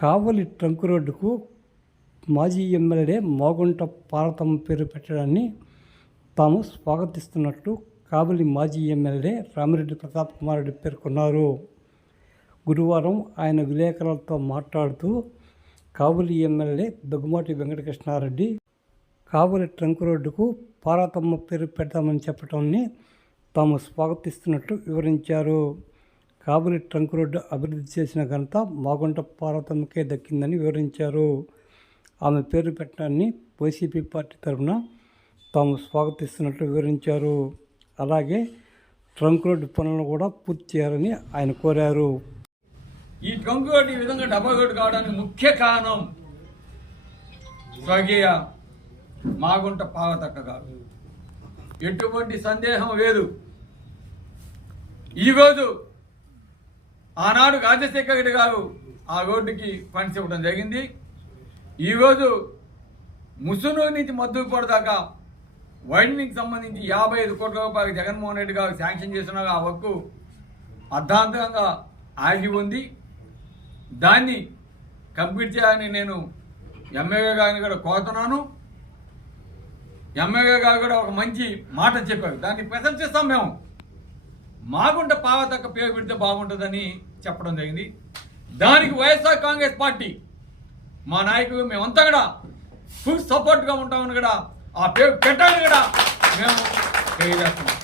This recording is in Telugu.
కావలి ట్రంక్ రోడ్డుకు మాజీ ఎమ్మెల్యే మాగుంట పార్వతమ్మ పేరు పెట్టడాన్ని తాము స్వాగతిస్తున్నట్లు కావలి మాజీ ఎమ్మెల్యే రామిరెడ్డి ప్రతాప్ కుమార్ రెడ్డి పేర్కొన్నారు. గురువారం ఆయన విలేకరులతో మాట్లాడుతూ కావలి ఎమ్మెల్యే దగ్గుమాటి వెంకటకృష్ణారెడ్డి కావలి ట్రంక్ రోడ్డుకు పార్వతమ్మ పేరు పెడతామని చెప్పడాన్ని తాము స్వాగతిస్తున్నట్లు వివరించారు. కాబూలి ట్రంక్ రోడ్డు అభివృద్ధి చేసిన ఘనత మాగుంట పార్వతమ్మకే దక్కిందని వివరించారు. ఆమె పేరు పెట్టడాన్ని వైసీపీ పార్టీ తరఫున తాము స్వాగతిస్తున్నట్లు వివరించారు. అలాగే ట్రంక్ రోడ్డు పనులను కూడా పూర్తి చేయాలని ఆయన కోరారు. ఈ ట్రంక్ రోడ్డు ఈ విధంగా డబ్బా రోడ్డు కావడానికి ముఖ్య కారణం స్వర్గీయ మాగుంట పావతక్క గారు. ఎటువంటి సందేహం లేదు. ఈరోజు ఆనాడు రాజశేఖర రెడ్డి గారు ఆ రోడ్డుకి ఫండ్స్ ఇవ్వడం జరిగింది. ఈరోజు ముసునూరు నుంచి మద్దూరుపాడు దాకా వైండింగ్కి సంబంధించి యాభై ఐదు కోట్ల రూపాయలు జగన్మోహన్ రెడ్డి గారు శాంక్షన్ చేస్తున్నారు. ఆ వర్క్ అర్ధాంతరంగా ఆగి ఉంది. దాన్ని కంప్లీట్ చేయాలని నేను ఎమ్మెల్యే గారిని కూడా కోరుతున్నాను. ఎమ్మెల్యే గారు కూడా ఒక మంచి మాట చెప్పారు. దాన్ని ప్రశంసిస్తాం మేము. మాగుంట పావతక్క పేరు పెడితే బాగుంటుందని చెప్పడం జరిగింది. దానికి వైఎస్ఆర్ కాంగ్రెస్ పార్టీ మా నాయకులు మేమంతా కూడా ఫుల్ సపోర్ట్గా ఉంటామని కూడా ఆ పేరు పెట్టాలని కూడా మేము తెలియజేస్తున్నాం.